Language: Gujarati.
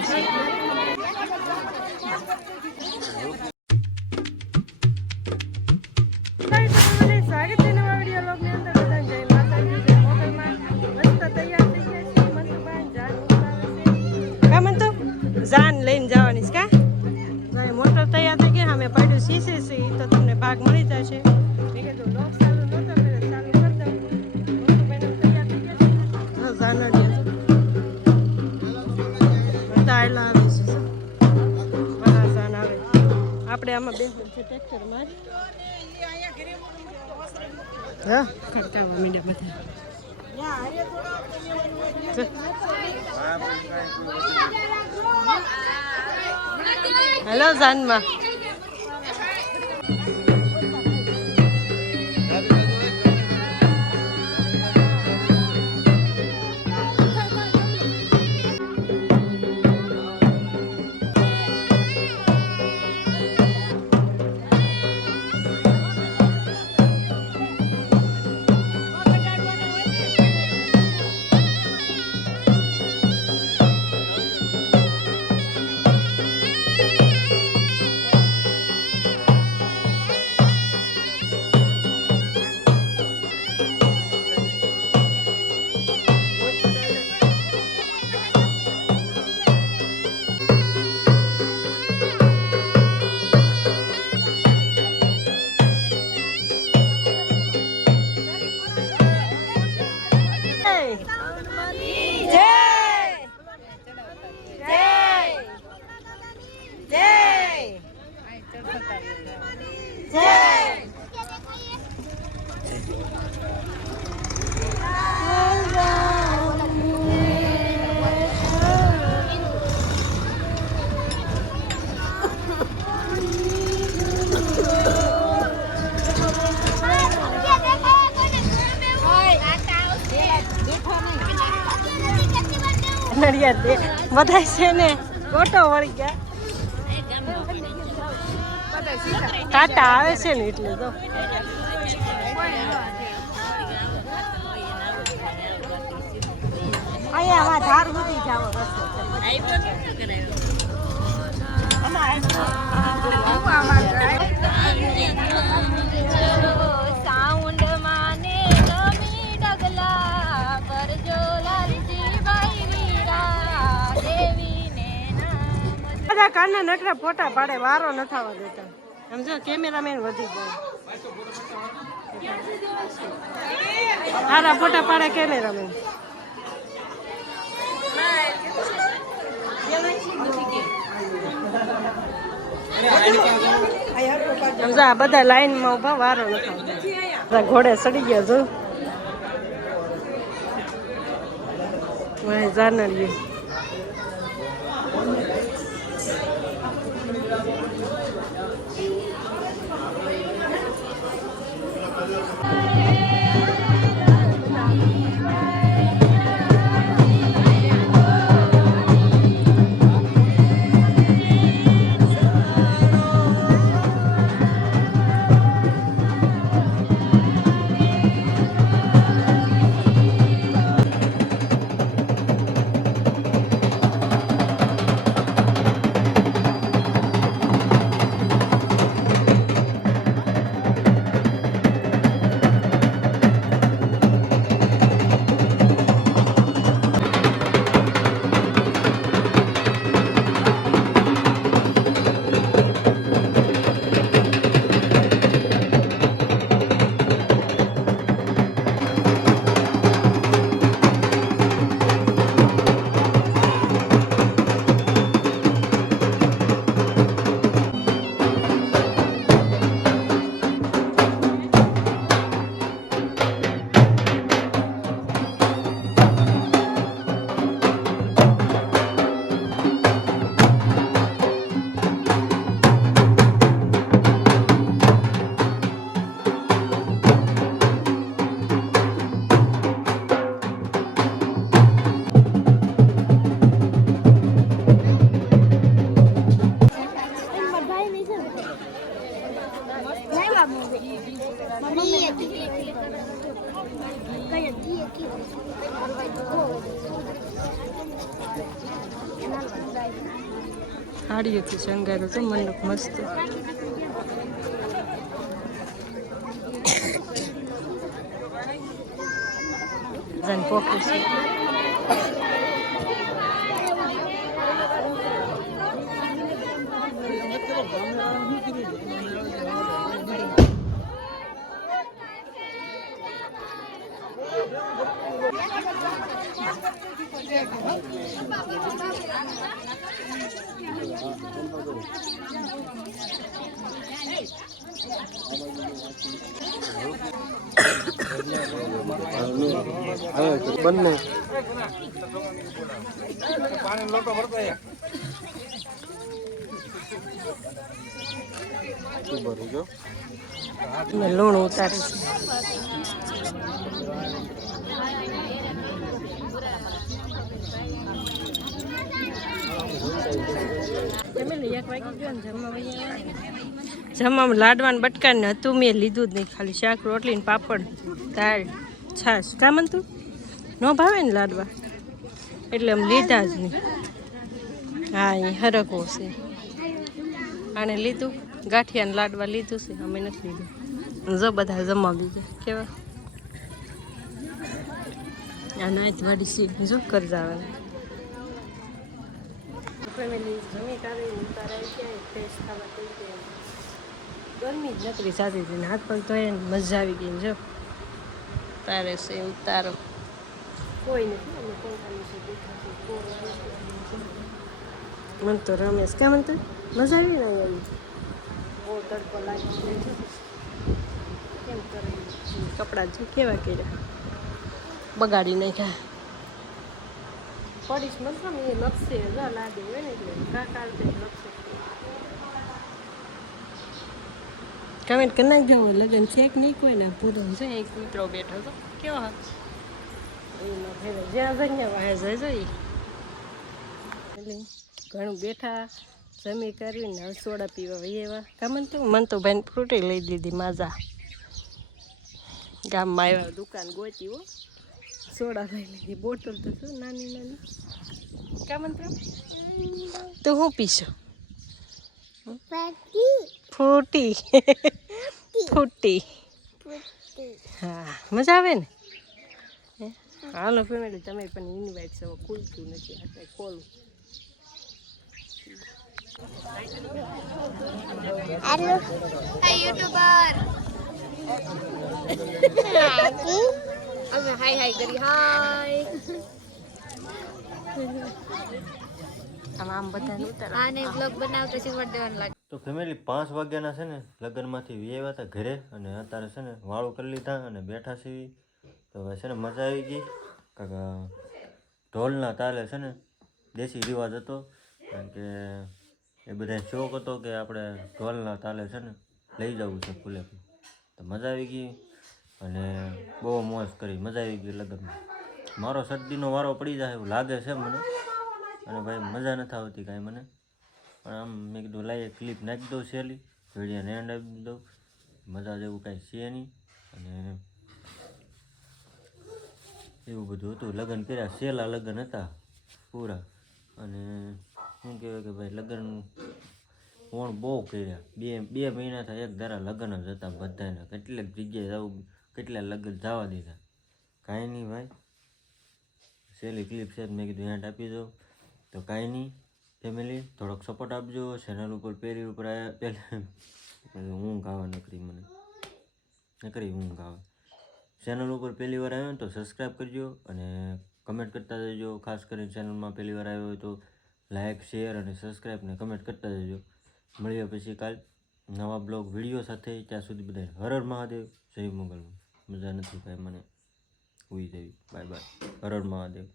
છે સ્વાગત છે નવા વિડીયો લોગ ની અંદર બધા જય માતાજી જય મોગલમાં મસ્ત તૈયાર થઈ ગયા છે મંતુબાન જાન ઉતારે છે કા મંતુ જાન લઈને જવાની છે કા ભાઈ મોટર તૈયાર થઈ ગયા અમે પડ્યું સીસીસી તો તમને ભાગ મળી જશે મેં કીધું લોક ચાલુ નતો એટલે ચાલુ કરી દઉં મંતુબાઈને તૈયાર થઈ ગયા છે હા જાનડી બધા એલા આવે છે બધા જાન આવે આપણે આમાં બેસવું છે ટ્રેક્ટરમાં હા ખડકાવા મીંડા બધા હેલો જાનમાં બધા છે ને ગોટો વળી ગયા ટાટા આવે છે ને એટલે તો અહીંયા ધાર સુધી જાવ સાઉન્ડ માને ગમી ડગલા કરજો બધા કાના નટરા ફોટા પાડે વારો ન થવા દેતા સમજો કેમેરામેન વધી ગયો સારા ફોટા પાડે કેમેરામેન સમજો આ બધા લાઈનમાં ઉભા વારો ન થવા ઘોડે ચડી ગયા જો જાનડીએ હાડીઓથી શણગારો તો મંડપ મસ્ત. પોખું છે. બંને લૂણ ઉતારે છે. જમવામાં લાડવાનું બટકા ને હતું મેં લીધું જ નહીં, ખાલી શાક રોટલી ને પાપડ દાળ છાશ. કામન તું ન ભાવે ને લાડવા એટલે આમ લીધા જ નહીં. હા એ હરકવો છે. આને લીધું ગાંઠિયા લાડવા લીધું છે, અમે નથી લીધું. જો બધા જમવા લીધું કેવા આ નાઈત વાડી સીટ જો કરજાવે ફેમિલી જમી કાઢી ઉતારાય ક્યાંય ફ્રેશ ખાવા થઈ ગયા. ગરમી જ નકરી સાથી હતી ને હાથ પગ તો એને મજા આવી ગઈ ને જો તારે છે ઉતારો કોઈ નથી. અમે પંખાની છે દેખાશે મન તો રમેશ કેમ મન તો મજા આવી ને આવી બહુ તડકો લાગી કેમ કરે કપડાં જો કેવા કર્યા બગાડી નાખ્યા. પડીશ મતલબ એ લપસે લાગે હોય ને એટલે કાકા લપસે. કમેન્ટ કરી નાખજો લગ્ન છે કે નહીં કોઈ ને પૂરો છે. એક મિત્રો બેઠો હતો કેવો એનો ફેરે જ્યાં જઈને વાહે જાય એટલે ઘણું બેઠા જમી કરીને હવે સોડા પીવા વહી એવા કામન તો મન તો ભાઈને ફ્રૂટી લઈ દીધી માજા ગામમાં આવ્યા દુકાન ગોતી હો સોડા લઈ લીધી બોટલ તો શું નાની નાની. કામન તો હું પીશો ફ્રૂટી ફ્રૂટી હા મજા આવે ને. હાલો ફેમિલી તમે પણ ઇન્વાઇટ છો ખુલતું નથી આ કંઈ ખોલું. હેલો હાય યુટ્યુબર હવે હાય હાય કરી હાય આમ બધાને ઉતાર આને બ્લોગ બનાવતા શીખવાડ દેવાનું લાગે. તો ફેમિલી 5 વાગ્યાના છે ને લગ્નમાંથી આવ્યા હતા ઘરે અને અત્યારે છે ને વાળું કરી લીધા અને બેઠા છીએ. તો હવે છે ને મજા આવી ગઈ કાકા ઢોલના તાલે છે ને દેશી રિવાજ હતો કારણ કે એ બધા શોખ હતો કે આપણે ઢોલના તાલે છે ને લઈ જવું છે ફૂલે. તો મજા આવી ગઈ અને બહુ મોજ કરી મજા આવી ગઈ લગ્નમાં. મારો શરદીનો વારો પડી જાય એવું લાગે છે મને અને ભાઈ મજા નથી આવતી કાંઈ મને પણ આમ મેં કીધું લાઈએ ક્લિપ નાખી દઉં સહેલી વિડીયોને એન્ડ આપી દઉં મજા જેવું કાંઈ છે નહીં અને એવું બધું હતું. લગ્ન કર્યા સહેલા લગ્ન હતા પૂરા અને શું કહેવાય કે ભાઈ લગ્ન કોણ બહુ કર્યા બે મહિના થાય એક ધારા લગ્ન જ હતા બધાને કેટલીક જગ્યાએ જવું કેટલા લગ્ન જવા દીધા કાંઈ નહીં ભાઈ સહેલી ક્લિપ છે મેં કીધું એન્ડ આપી દઉં. તો કાંઈ નહીં ફેમિલી થોડોક સપોર્ટ આપજો ચેનલ ઉપર પહેલી ઉપર પહેલાં ઊંઘ આવે નકરી ઊંઘ આવે. ચેનલ ઉપર પહેલી વાર આવ્યો ને તો સબસ્ક્રાઈબ કરજો અને કમેન્ટ કરતા જજો. ખાસ કરીને ચેનલમાં પહેલી વાર આવ્યો હોય તો લાઇક શેર અને સબસ્ક્રાઈબ ને કમેન્ટ કરતા જજો. મળીએ પછી કાલ નવા બ્લોગ વિડીયો સાથે. ત્યાં સુધી બધા હર હર મહાદેવ જય મંગલ. મજા નથી ભાઈ મને ઉઈ જવી. Bye bye. હર હર મહાદેવ.